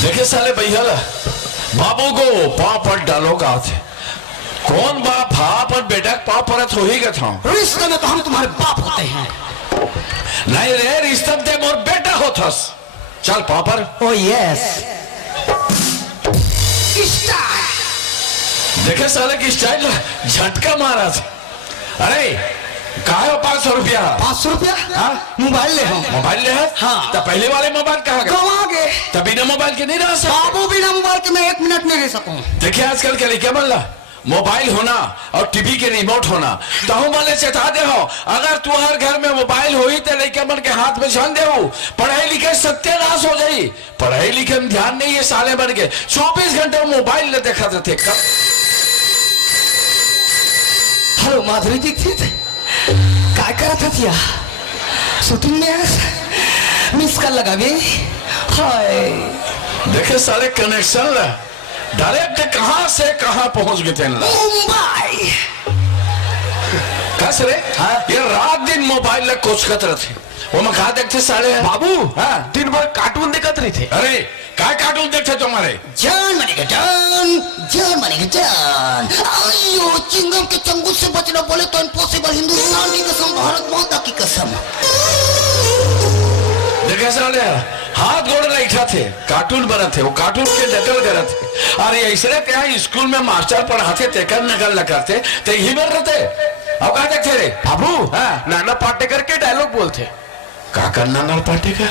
देखे साले भैया बाबू को पाँव पर डालोगा कौन बाप हाँ पर बेटा पाँव पर हो ही गया था रिश्ते में तो हम तुम्हारे बाप होते हैं। नहीं रे रिश्ते में मोर बेटा होता चल पाँव पर। ओ यस देखे साले की स्टाइल झटका मारा था। अरे कहा 500 रुपया 500 रुपया मोबाइल ले हम मोबाइल ले हाँ तो पहले वाले मोबाइल कहाँ गए गवा गए तो बिना मोबाइल के नहीं रह सकते बाबू बिना मोबाइल के मैं 1 मिनट नहीं रह सकूं। देखिए आजकल के लिए क्या बोल रहा मोबाइल होना और टीवी के रिमोट होना तो हम वाले चेता दे हो अगर तुम्हारे घर में मोबाइल हो ही तो लड़के मन के हाथ में जान दे पढ़ाई लिखाई सत्यानाश हो जाई पढ़ाई लिखाई में ध्यान नहीं है साले बन के 24 घंटे मोबाइल ले देखा थे। हेलो माधुरी दीक्षित काय करत हतिया शूटिंग में मिस कॉल लगावे हाय देखे सारे कनेक्शन ला डायरेक्ट कहां से कहां पहुंच गए थे मुंबई कैसे रे ये रात दिन मोबाइल ले कोच करते थे वो मैं कहा देखते साले बाबू हाँ दिन भर कार्टून देखत रहे थे। अरे क्या कार्टून देखते तुम्हारे जान बनेगा जान आयो चिंगम के चंगुल से बचना बोले तो इम्पॉसिबल हिंदुस्तान की कसम भारत माता की कसम। देखे साले हाथ गोड़ बैठा थे कार्टून बना थे वो कार्टून के नकल करे थे। अरे ऐसे क्या स्कूल में मास्टर पढ़ाते थे कर नकल न करते तो यही बन रहे थे। अब क्या देखते रे बाबू हाँ नाना पाटेकर के डायलॉग बोलते काका नाना पाटेकर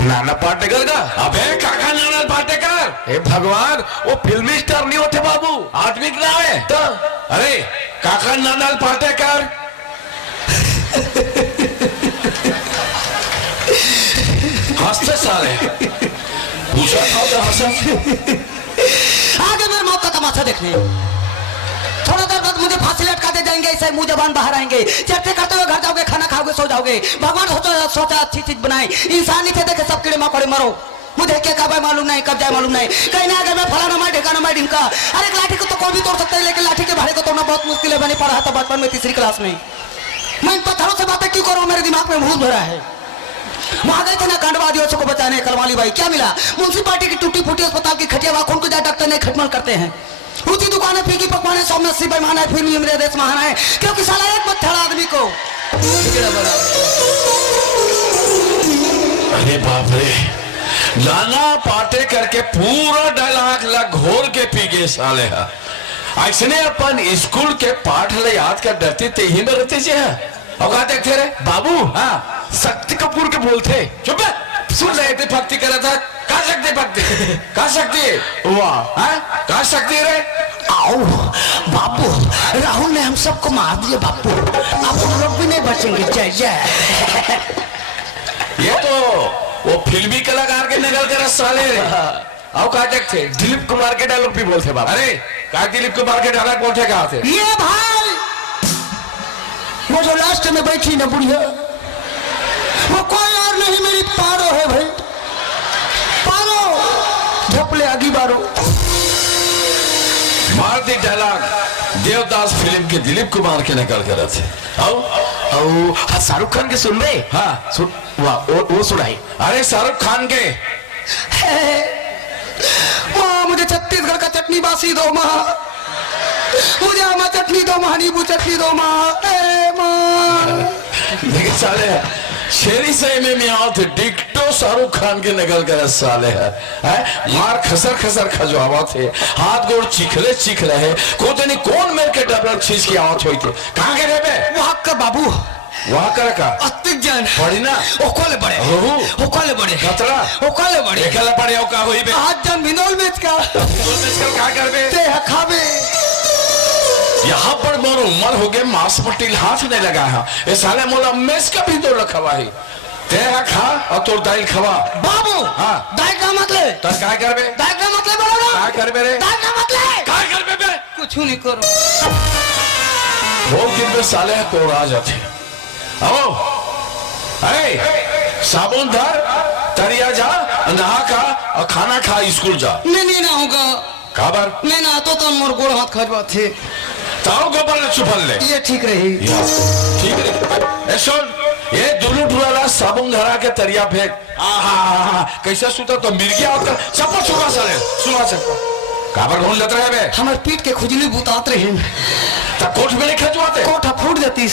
नाना पाटेकर का अबे काका नाना पाटेकर हे भगवान वो फिल्मी स्टार नहीं होते बाबू आदमी का नाम है तो अरे काका नाना पाटेकर हंसते सारे पूछा था तो हंसा आगे मेरे मौत का तमाशा देखने थोड़ा देर बाद मुझे फांसी लटका दे जाएंगे ऐसे मुंह जबान बाहर आएंगे चर्चे करते हुए घर जाओगे खाना खाओगे सो जाओगे भगवान सोचा अच्छी चीज बनाए इंसान ही थे देखे सब कीड़े मकोड़े मरो मुझे क्या कब मालूम नहीं कब जाए मालूम नहीं कहीं ना अगर मैं फलाना मार ढेकाना मार ढिमका अरे लाठी को तो कोई भी तोड़ सकता है लेकिन लाठी के भाड़े को तोड़ना बहुत मुश्किल है। मैंने पढ़ा था बचपन में 3री क्लास में। मैं इन पत्थरों से बातें क्यों करूँ मेरे दिमाग में भूत भरा है। वहां गए थे ना कांडवादियों को बचाने कलवाली भाई क्या मिला म्युनिसिपालिटी की टूटी फूटी अस्पताल की खटिया वाखुन को जा डॉक्टर ने खटमल करते हैं ऊंची दुकानें फीकी पकवाने 100 में 80 बेईमान है फिर भी मेरे देश महान है क्योंकि साला एक मत थड़ा आदमी को। अरे बाप रे नाना पाटेकर के पूरा डायलॉग लग घोल के पी गए साले ऐसे अपन स्कूल के पाठ ले याद कर डरते थे ही में रहते थे और कहा देखते रे बाबू हाँ शक्ति कपूर के बोलते चुप सुन रहे थे भक्ति कर रहा था कहा शक्ति भक्ति कहा शक्ति वाह कहा शक्ति रे आओ बापू राहुल ने हम सबको मार दिया बापू अब हम लोग भी नहीं बचेंगे जय जय। ये तो वो फिल्मी कलाकार के निकल कर साले रे आओ कहा देखते दिलीप कुमार के डायलॉग भी बोलते बाबू। अरे कहा दिलीप कुमार के डायलॉग बोलते कहा थे ये भाई वो जो लास्ट में बैठी ना बुढ़िया वो कोई और नहीं मेरी पारो है भाई पारो झपले आगी बारो मार दी डायलॉग देवदास फिल्म के दिलीप कुमार के निकल कर थे आओ शाहरुख खान के सुन रहे हाँ सुन वाह वो सुनाई। अरे शाहरुख खान के माँ मुझे छत्तीसगढ़ का चटनी बासी दो माँ मुझे आमा चटनी दो माँ नींबू चटनी दो माँ लेकिन साले शेरी सही में मियाँ थे डिक्टो शाहरुख खान के निकल कर साले है मार खसर खसर खजवावा थे हाथ गोड़ चीख रहे को कौन मेरे के डबल चीज की आवत हुई थी कहाँ के रे वहाँ का बाबू वहाँ कर का अस्तिक जन पड़ी ना ओकोले बड़े ओकोले बड़े खतरा ओकोले बड़े एकला पड़े का हुई बे हाथ जन विनोल में का क्या कर बे ते खाबे यहाँ पर मोर उम्र हो गए मांस पट्टी हाथ नहीं लगा है ये साले मोला मेस का भी तो रखवा है तेरा खा और तोर दाइल खवा बाबू हाँ। दाल का मतलब तर काय करबे दाल का मतलब बोलो ना काय करबे रे दाल का मतलब काय करबे बे कुछ नहीं करो वो दिन में साले तो आ जाते आओ अरे साबुन धर तरिया जा नहा का और खाना खा स्कूल जा नहीं ना होगा काबर मैं ना तो मोर गोड़ हाथ खजवा थे ताऊ गोबर चुपल ले ये ठीक रही ठीक है ए सुन ये दुलू डुला साबुन धरा के तरिया फेंक कैसे सुता तो मिर्गी आता चप्पल सुखा साले सुना चप्पल काबर घूम लत रहे बे हमारे पीठ के खुजली बुतात रहे तब कोठ में नहीं खचवाते कोठा फूट जाती